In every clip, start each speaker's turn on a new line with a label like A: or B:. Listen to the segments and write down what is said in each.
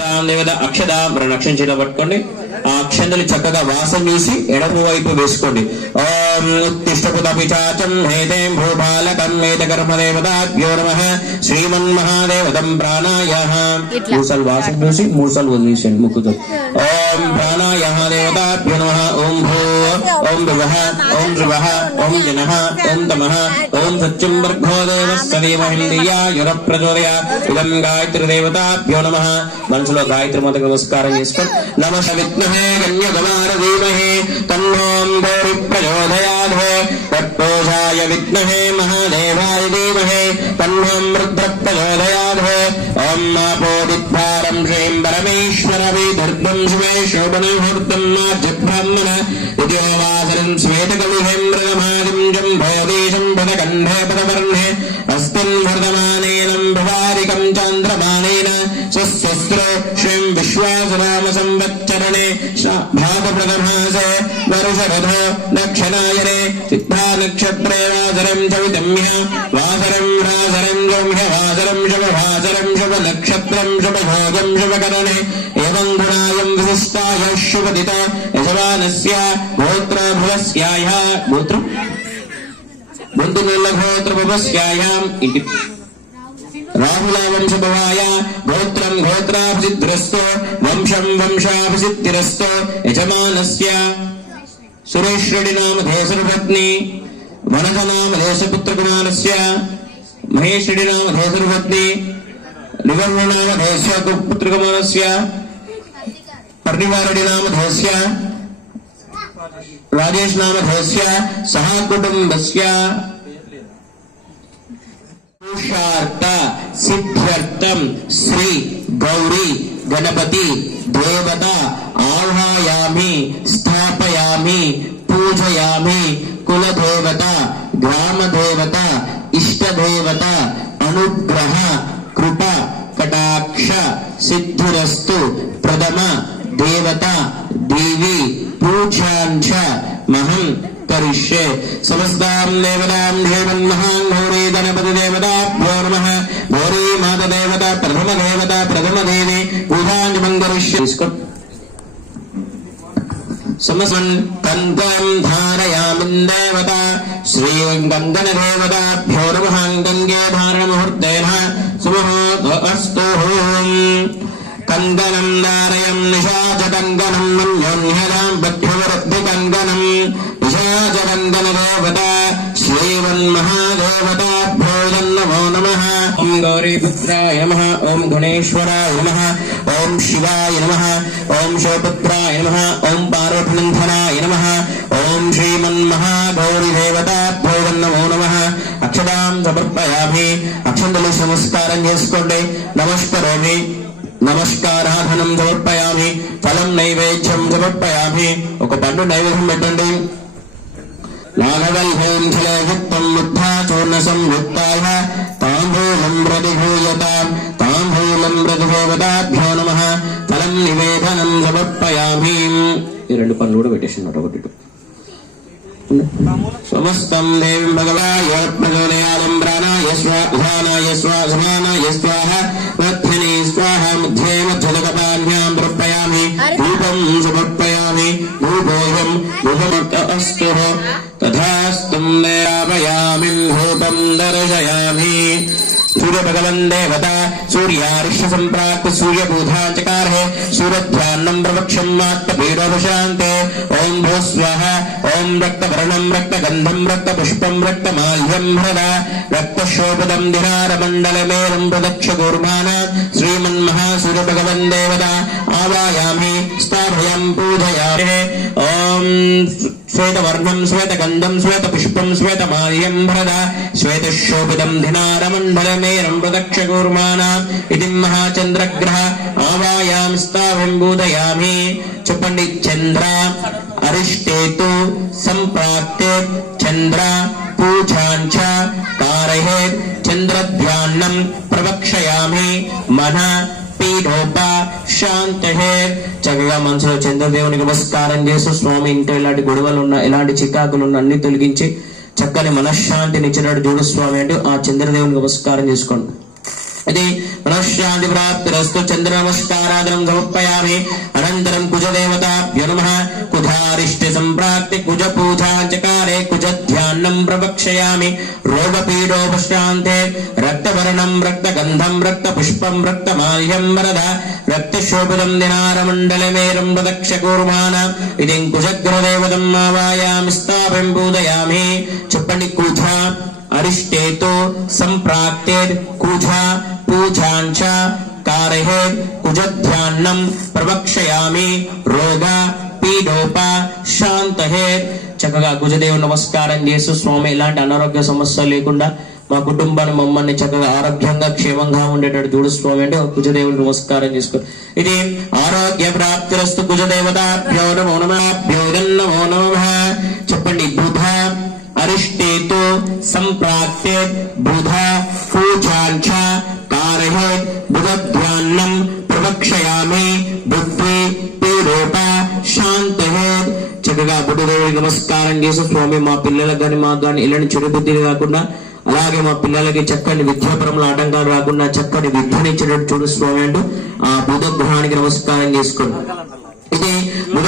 A: స్థానం దేవత అక్షద మన అక్షం చేత పట్టుకోండి. ఆ అక్షంతలు చక్కగా వాసం చూసి ఎడమ వైపు వేసుకోండి. ఓం ఉత్తిష్టపుతపి చాచం హేతేం భూపాలకం మేత కర్మదేవతాభ్యో నమ. శ్రీమన్ మహాదేవతం ప్రాణాయ వాసం చూసి మూడు సార్లు వదిలేసండి ముక్కుతో. ఓం ప్రాణాయ దేవతాభ్యో నమ. ఓం భూ ఓం భువః ఓం ధ్రువః ఓం జనః ఓం తమః ఓం సత్యం వర్గో దేవస్య దేవహిందియాయుర ప్రచోదయ ఇదం గాయత్రి దేవతాభ్యో నమ మనసులో గాయత్రి మాతకు నమస్కారం చేసుకొని నమ విద్మహే కన్యకుమార ధీమహి తన్నోం గౌరి ప్రచోదయాద్ తత్పోషాయ విద్మహే మహాదేవాయ ధీమహి తన్నోం రుద్ర ప్రచోదయాద్ ఓం మాపోదిద్వారం శ్రీం పరమేశ్వర విదర్భం శివే శోభనముహూర్తం బ్రాహ్మణ విద్యోవాసరం శ్వేతకవిహేంద్రమాదిం జంభోదేశం పదకంఠే పదవర్ణే అస్తిన్ వర్ధమానేనం భవారికం చాంద్రమానే స్వస్వస్త్ర శ్రీం విశ్వాసనామ సంవత్సరణే భాగప్రథమాసే వరుషరథో దక్షిణాయనే సిద్ధా నక్షత్రే వాసరం చవితమ్య వాసరం రాసరం జంహ్య వాసరం శుభ వాసరం శుభ నక్షత్రం శుభభోగం శుభకరణే ఏవం గుణాయం విశిష్టాయ శుభదిత యజమానస్య గోత్రభువస్యాయ గోత్రం బుద్ధునిల్లఘోత్రభువస్యాయాం ఇతి రాహుల వంశభవాయ राहुलावंशभवाय गोत्रं गोत्राभिसिद्धिरस्तो, वंशं वंशाभिसिद्धिरस्तो, यजमानस्य सुरेश्वरि नाम धेसुरपत्नी वनज नाम धेसपुत्रकुमारस्य महेश्वरि नाम धेसुरपत्नी निवर्णु नाम धेस्य पुत्रकुमारस्य पर्णिवारडि नाम धस्य राजेश नाम धस्य सह कुटुम्बस्य పురుషార్థ సిద్ధ్యర్థం శ్రీ గౌరీ గణపతి దేవత ఆహ్వాయామి స్థాపయామి పూజయామి కులదేవత గ్రామదేవత ఇష్టదేవత అనుగ్రహ కృప కటాక్ష సిద్ధిరస్తు ప్రథమ దేవత దేవి పూజాంచ మహం కరిష్యే సమస్తాం దేవతాం దేవన్ మహాన్ గౌరీ గణపతి దేవతాభ్యో నమః గౌరీ మాత దేవత ప్రథమ దేవత ప్రథమ దేవి పూజాంజమం కరిష్యే సమస్వన్ కందం ధారయామిందేవత దేవత శ్రీగంగన దేవతాభ్యో గంగే ధారణ ముహూర్తేన సుముహూర్త అస్తు కందనం ధారయం నిశాచకంగనం మన్యోన్యదాం బధ్యవరద్ధికంగనం నిశాచకంగన దేవత శ్రీమన్మహాదేవతాభ్యో నమో నమః ఓం గౌరీపుత్రాయ నమః ఓం గుణేశ్వరాయ నమః ఓం శివాయ నమః ఓం శివపుత్రాయ నమః ఓం పార్వతనందనాయ నమః ఓం శ్రీమన్మహాగౌరీదేవతాభ్యో నమో నమః అక్షదాం సమర్పయామి అక్షంతలు నమస్కారం చేసుకోండి। నమస్కరోమి నమస్కారాధనం సమర్పయామి ఫలం నైవేద్యం సమర్పయామి ఒక పండు నైవేద్యం పెట్టండి। ఝలయుక్తం ముగ్ధా చూర్ణ సంయుక్తాయ తాంబూలం ప్రతిభూయతాం తాంబూలం ప్రతిభూవతాభ్యో నమ ఫలం నివేదనం సమర్పయామి ఈ రెండు పనులు కూడా పెట్టేసినట్టు ఒకటి. సమస్తం దేవి భగవాయ ప్రచోదయాలం ప్రాణాయ స్వాహానాయ స్వాసమానాయ స్వాహ మధ్యనే స్వాహ మధ్యే మధ్యదకపాన్యాం సమర్పయామి. రూపం సమర్పయామి. భూభోగం భువమక नेरापयामि भूपं दर्शयामि। सूर्य भगवन देवता सूर्यारिष्य संप्राप्त चकार है सूर्यध्यान्नम प्रवक्षम मात्र पीड़ो भो स्वाहा ओम रक्त वर्णम रक्त गंधम रक्त पुष्पम रक्त माल्यम हृदा रक्त शोभदम दिहार मंडल सूर्य भगवन देवता ఆవాయామి స్థాపయాం పూజయామి ఓం శ్వేతవర్ణం శ్వేతగంధం శ్వేతపుష్పం శ్వేతమాల్యం భరద శ్వేతశోభితం ధినారమండలమేరం ప్రదక్షకూర్మాణ ఇది మహాచంద్రగ్రహ ఆవాయాం స్థావం బోధయామి చెప్పండి చంద్ర అరిష్టేతు సంప్రాప్తే చంద్ర పూజాంచ కారయేత్ చంద్రధ్యాన్నం ప్రవక్షయామి మన పీఠోప చక్కగా మనసులో చంద్రదేవునికి నమస్కారం చేస్తూ స్వామి ఇంట్లో ఇలాంటి గొడవలు ఉన్న ఎలాంటి చికాకులు ఉన్న అన్ని తొలగించి చక్కని మనశ్శాంతిని ఇచ్చినట్టు చూడు స్వామి అంటూ ఆ చంద్రదేవునికి నమస్కారం చేసుకోండి. అది మనశ్శాంతి ప్రాప్తిరస్తు చంద్ర నమస్కారాదనం సమర్పయామి. అనంతరం కుజదేవతాభ్యో నమ కుధారిష్టి సంప్రాప్తి కుజ పూజాచకారే కుజ ధ్యానం ప్రవక్షయామి రోగపీడోపశాంతే రక్తవర్ణం రక్తగంధం రక్తపుష్పం రక్తమాల్యం వరద రక్తశోభితం దినారమండలమేరం ప్రదక్ష కూర్మాన ఇది కుజగ్రదేవతం మావాయామి స్థాపం పూజయామి చెప్పండి కుజ అరిష్టేతో సంప్రాప్తేర్ కుజ పూజాంచ కారహేర్ కుజధ్యాన్నం ప్రవక్షయామి రోగ పీడోప శాంతహే చక్కగా కుజదేవుడు నమస్కారం చేస్తూ స్వామి ఇలాంటి అనారోగ్య సమస్య లేకుండా మా కుటుంబాన్ని మమ్మల్ని చక్కగా ఆరోగ్యంగా క్షేమంగా ఉండేటట్టు చూడు స్వామి అంటే కుజదేవుడు నమస్కారం చేసుకో ఇది ఆరోగ్య ప్రాప్తిరస్తు కుజదేవతాభ్యో నమో నమః నమో నమ. చెప్పండి బుధ అరిష్టేతో సంప్రాప్తే బుధ పూజాంఛ కారహే బుధధ్యాన్నం ప్రవక్షయామి బుద్ధి పీడోప శాంతహే చక్కగా బుద్ధదేవుడికి నమస్కారం చేసి స్వామి మా పిల్లలకు కానీ మాకు కానీ ఇలాంటి చెడు బుద్ధిని కాకుండా అలాగే మా పిల్లలకి చక్కని విద్యాపరముల ఆటంకాలు రాకుండా చక్కని విద్యనిచ్చినట్టు చూడు స్వామి అంటూ ఆ బుధ గ్రహానికి నమస్కారం చేసుకోండి ఇది బుధ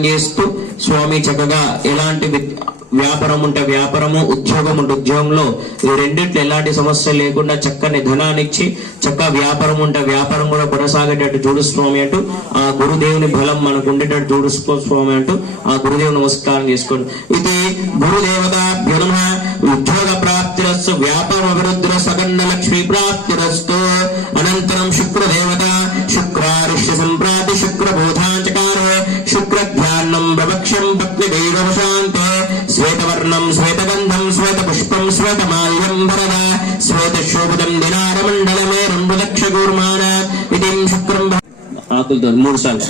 A: నమస్కారం చేస్తూ స్వామి చక్కగా ఎలాంటి వ్యాపారం ఉంటే వ్యాపారము ఉద్యోగం ఉంటే ఉద్యోగంలో ఈ రెండింటిలో ఎలాంటి సమస్య లేకుండా చక్కని ధనాన్ని ఇచ్చి చక్క వ్యాపారం ఉంటే వ్యాపారం కూడా కొనసాగేటట్టు చూడు స్వామి అంటూ ఆ గురుదేవుని బలం మనకు ఉండేటట్టు చూడుసుకో స్వామి అంటూ ఆ గురుదేవుని నమస్కారం చేసుకోండి. ఇది గురుదేవత నమ. ఉద్యోగ ప్రాప్తిరస్సు వ్యాపార అభివృద్ధిర సగండ లక్ష్మీ ప్రాప్తి ఇది శుక్రం ఆకులతో మూడు సార్లు.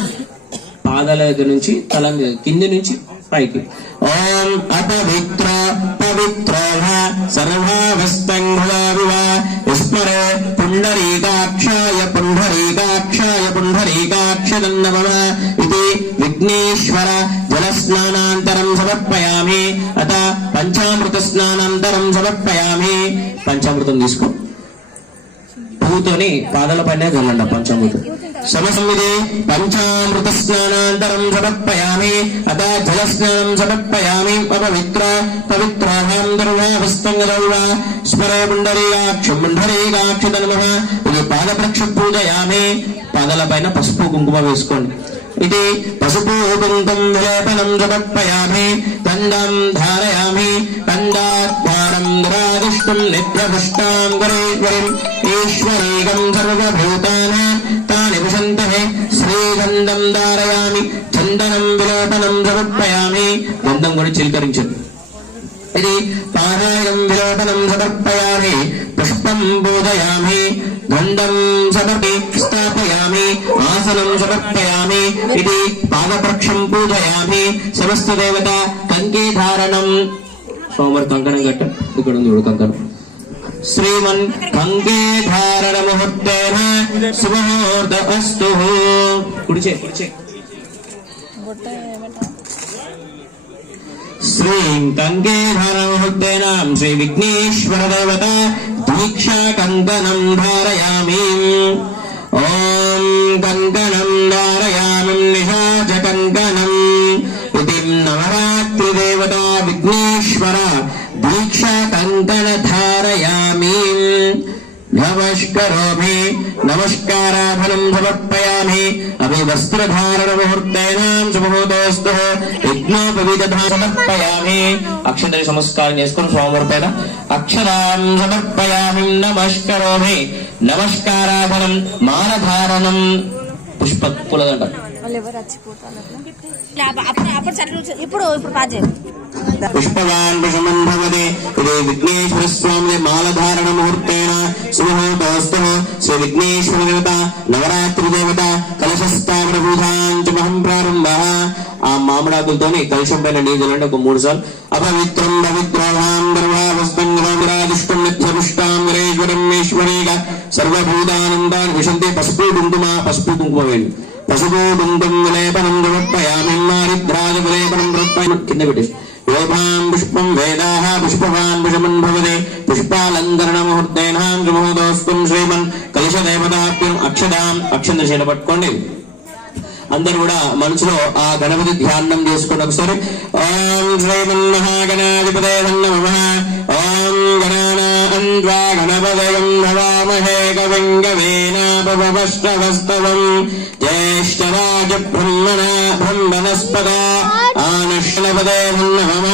A: పాదాల దగ్గర నుంచి తల కింది నుంచి పైకి. ఓం అపవిత్ర పవిత్ర సర్వావస్తంగులావివ విస్మరే పుండరీకాక్షాయ పుండరీకాక్షాయ పుండరీకాక్ష ఇది విఘ్నేశ్వర జలస్నానాంతరం సమర్పయామి. అత పంచామృత స్నానాంతరం సమర్పయామి. పంచామృతం తీసుకో. పువ్వుతోని పాదాల పైన చల్లండి ఆ పంచామృతం సమసమిది పంచామృత స్నానాంతరం సమర్పయామి అత జల స్నానం సమర్పయామి పవిత్ర పవిత్రాభాం దుర్వావస్తంగదౌవ స్మరే పుండరీకాక్ష పుండరీకాక్ష నమః ఇది పాదప్రక్ష పూజయామి. పాదాల పైన పసుపు కుంకుమ వేసుకోండి. ఇది పసుపు కుంకుమ విలేపనం సమర్పయామి దండం ధారయామి దండాద్వారం నిరాదిష్టం నిద్రపుష్టాం గురేశ్వరిం ఈశ్వరీగం సర్వభూతానాం తాని విశంతహే శ్రీగంధం ధారయామి చందనం విలోపనం సమర్పయామి గంధం కూడా చిలకరించండి ఇది పారాయణం విలోపనం సమర్పయామి పుష్పం బోధయామి గంధం సమర్పి స్థాపయామి ఆసనం సమర్పయామి ఇది పాదపక్షం పూజయామి. సమస్త దేవత కంకే ధారణం. సోమవారి కంకణం కట్ట ఇక్కడ ఉంది చూడు కంకణం. శ్రీమన్ కంకే ధారణ ముహూర్తేన శుభముహూర్త అస్తు కుడిచే కుడిచే. శ్రీం కంకే ధారముహూర్తేనాం శ్రీ విఘ్నేశ్వర దేవత దీక్షా కంకణం ధారయామి ఓం కంకణం ధారయామి నిశాచ కంకణం ఇది నవరాత్రి దేవత విఘ్నేశ్వర నమస్కారాభనం సమర్పయామి అభి వస్త్రధారణ ముహూర్తేనాం శుభముహూర్తోస్తు యజ్ఞోపవిధాన సమర్పయామి అక్షతరి సంస్కారం చేసుకుని స్వామివారి పైన అక్షరాం సమర్పయామి। నమస్కరోమి। నమస్కారాభనం మాలధారణం పుష్ప పూలదండ
B: వాళ్ళు ఎవరు వచ్చిపోతారు అట్లా అప్పుడు అప్పుడు సరే ఇప్పుడు ఇప్పుడు
A: పుష్పవాన్ విషమం భవతి ఇది విఘ్నేశ్వర స్వామి మాలధారణ ముహూర్తేన సుముహూర్తోస్తు శ్రీ విఘ్నేశ్వర దేవత నవరాత్రి దేవత కలశస్థాపన పూజాంచమహం ప్రారంభ ఆ మామిడాకులతోని కలశం పైన నీళ్ళంటే ఒక మూడు సార్లు అపవిత్రం పవిత్రోహాం గర్భావస్తంగరాదిష్టం నిత్యపుష్టాం వరేశ్వరం ఈశ్వరీగా సర్వభూతానందాన్ని విశంతి పసుపు కుంకుమ పసుపు కుంకుమ వేయండి పసుపు కుంకుమ లేపనం సమర్పయామి మారిద్రాజ విలేపనం సమర్పయామి కింద పెట్టేసి యోగాం పుష్పం వేదాః పుష్పవాన్ పుష్పమన్ భవతి పుష్పాలంకరణ ముహూర్తేనాం సుముహూర్తోస్తం శ్రీమన్ కలుష దేవతాప్యం అక్షదాం అక్షంత పట్టుకోండి అందరు కూడా మనసులో ఆ గణపతి ధ్యానం చేసుకోండి ఒకసారి ఓం శ్రీమన్ మహాగణాధిపతే నమ ఓం గణానా గణపదయం నవామహే కవింగవేనాపవష్టవస్తవం జ్యేష్ఠరాజ బ్రహ్మణ బ్రహ్మణస్పదా गणपते नमः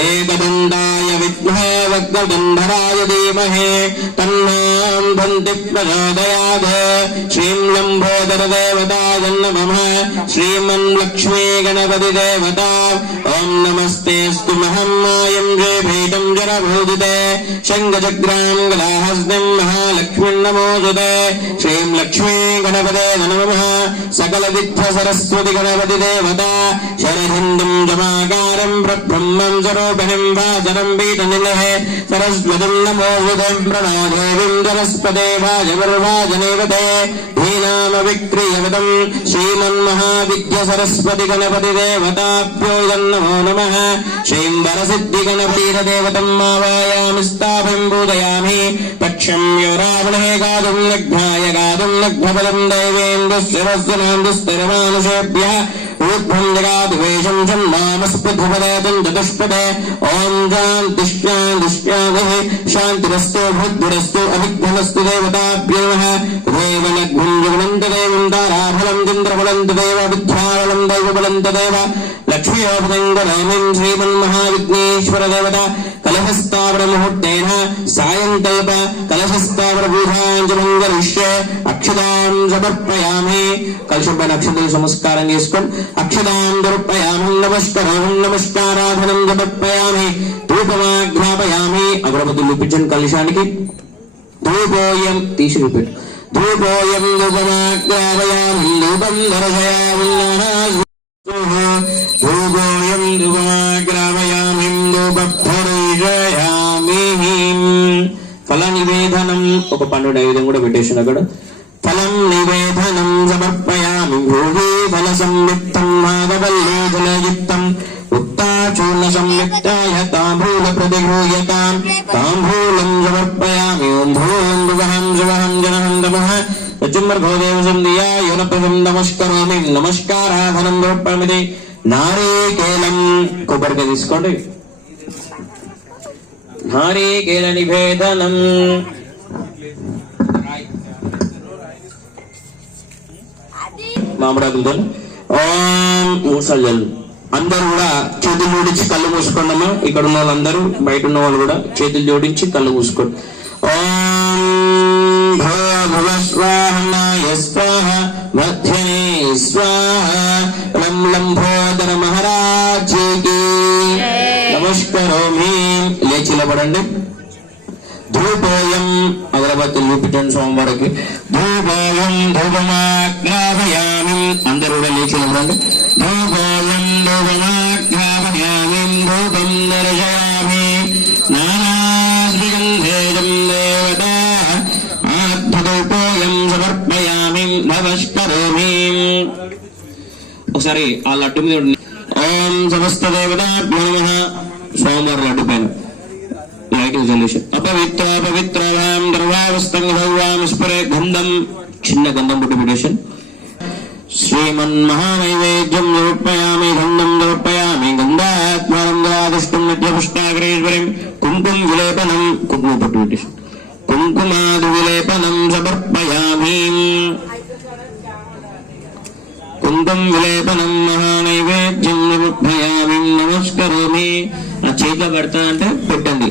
A: एकदण्डाय विद्महे वक्रदण्डराय धीमहे तन्नाम् भन्ति प्रचोदयात् श्रीम् लम्भोदरदेवताय नमः श्रीमन् लक्ष्मी गणपति देवता ॐ नमस्ते स्तु महम्मायम् जय भेदम् जरभोदिते यच्छङ्गजग्राम् गदाहस्तिम् महालक्ष्मीर्नमोऽसुते श्रीं लक्ष्मी गणपते नमः। सकलविद्ध गणपति देवता शरहिन्दुम् जमाकारम् ब्रह्मम् स्वरूपिणम् वाचनम् पीतनिलहे सरस्वतीम् नमोऽसुते प्रणो देवीम् सरस्पदे वाजगर्वाजनेवते धीनामविक्रियवतम् श्रीमन्महाविद्य सरस्वति गणपति देवताभ्यो नमो। नमः श्रीम् वरसिद्धि गणपतिरदेवतम् मावायामिस्ता గణపీఠ దేవతం మావాయామి స్థాపం పూజయామి పక్షం యో రావణే గాదుం లగ్నాయ గాదుం లగ్నపదం దైవేంద్రస్యరస్యనాందుస్తరమానుషేభ్య ఊర్ధ్వం జగాదు వేషం జన్మామస్పృధుపదేతం చతుష్పదే ఓం శాంతి శాంతి శాంతి శాంతిరస్తు బుద్ధిరస్తు అవిఘ్నమస్తు దేవతాభ్యో దేవ దేవం తారాఫలం చంద్రఫలం దేవ విద్యాఫలం దైవఫలం దేవ శ్రీమన్మహావిఘ్నేశ్వర దేవత కలశస్థావర ముహూర్తేన సాయంకల్ప కలశస్థావర పూజాంజమంగలిష్య అక్షదాం సమర్పయామి కలశం పైన అక్షతలు సంస్కారం చేసుకొని అక్షదాం సమర్పయామి నమస్కారం నమస్కారాధనం సమర్పయామి ధూపమాఘ్రాపయామి అగరబత్తులు చూపించండి కలశానికి ధూపోయం తీసి చూపెట్టు ధూపోయం ధూపమాగ్రాపయామి ధూపం దర్శయామి ధూపోయం ధూపమాగ్రాపయామి ధూపభరయామి ఫల నివేదనం ఒక పన్నెండు ఐదు కూడా పెట్టేసింది అక్కడ. మామిడాకులతో ఓం మూసలు అందరూ కూడా చేతులు జోడించి కళ్ళు మూసుకోండమ్మా ఇక్కడ ఉన్న వాళ్ళందరూ బయట ఉన్న వాళ్ళు కూడా చేతులు జోడించి కళ్ళు మూసుకోండి. ఓం భవ భవ స్వాహనాయ స్వాహ మధ్యనే స్వాహ లం లంబోదర మహారాజీకి నమస్కారం లేచి నిలబడండి. ధూపోయం. అగరబత్తి చూపించండి సోమవారికి ధూపోయం ధూపమాజ్ఞాపయామి. అందరూ కూడా లేచి నిలబడండి ధూపోయం ధూపమాజ్ఞాపయామి. ధూపం దర్శయామి. నానాద్విగంధేయం దేవత. ఆత్మధూపోయం సమర్పయామి. నమస్కరోమి. ఒకసారి ఆ లడ్డు మీద ఓం సమస్త దేవతాభ్యో నమః. సోమవారం లడ్డు పైన. లైటింగ్ సొల్యూషన్ అపవిత్ర పవిత్రాం గర్భావస్థం భగవాం స్పరే గంధం. చిన్న గంధం పుట్టి పిటిషన్ శ్రీమన్ మహానైవేద్యం సమర్పయామి గంధం సమర్పయామి గంధాత్మానం ద్వాదష్టం నిత్యపుష్టాగ్రేశ్వరిం కుంకుమ విలేపనం. కుంకుమ పుట్టి పిటిషన్ కుంకుమాది విలేపనం సమర్పయామి. కుంకుమ విలేపనం మహానైవేద్యం సమర్పయామి. నమస్కరోమి. నా చేతిలో పెడతా అంటే పెట్టండి.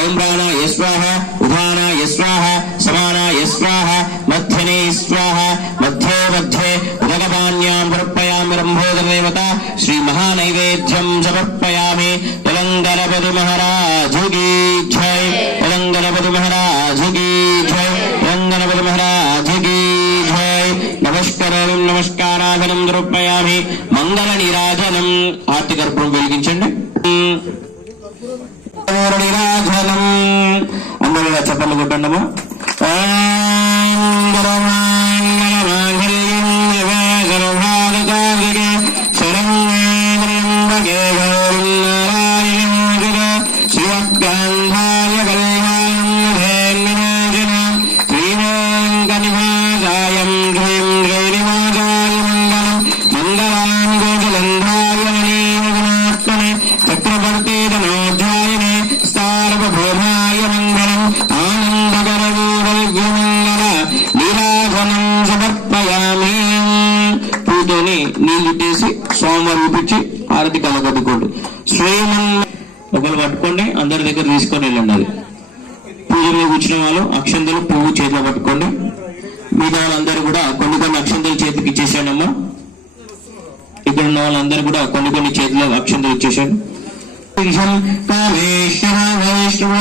A: ఓం రాణ యస్వాహ ఉభాన యస్వాహ సమాన యస్వాహ మధ్యనే స్వాహ మధ్యే మధ్యే భగవాన్యాం సమర్పయామి. రంభోదరదేవత శ్రీ మహానైవేద్యం సమర్పయామి తెలంగణపతి మహారాజుకి జై. తెలంగణపతి మహారాజుకి జై తెలంగణపతి మహారాజుకి జై. నమస్కారం నమస్కారాధనం మంగళ నిరాజనం பண்ணணுமா సమర్పయామి పూజని నీళ్ళు తీసి స్వామివారు ఇప్పించి ఆరతి కలగొద్దుకోండి స్వయం ఒకరు పట్టుకోండి అందరి దగ్గర తీసుకొని వెళ్ళండి అది. పూజలో కూర్చున్న వాళ్ళు అక్షంతలు పువ్వు చేతిలో పట్టుకోండి మిగతా వాళ్ళందరూ కూడా కొన్ని కొన్ని అక్షంతలు చేతికి ఇచ్చేసాడమ్మా ఇక్కడ ఉన్న వాళ్ళందరూ కూడా కొన్ని కొన్ని చేతిలో అక్షంతలు ఇచ్చేసాను కామేశ్వర వైష్ణవ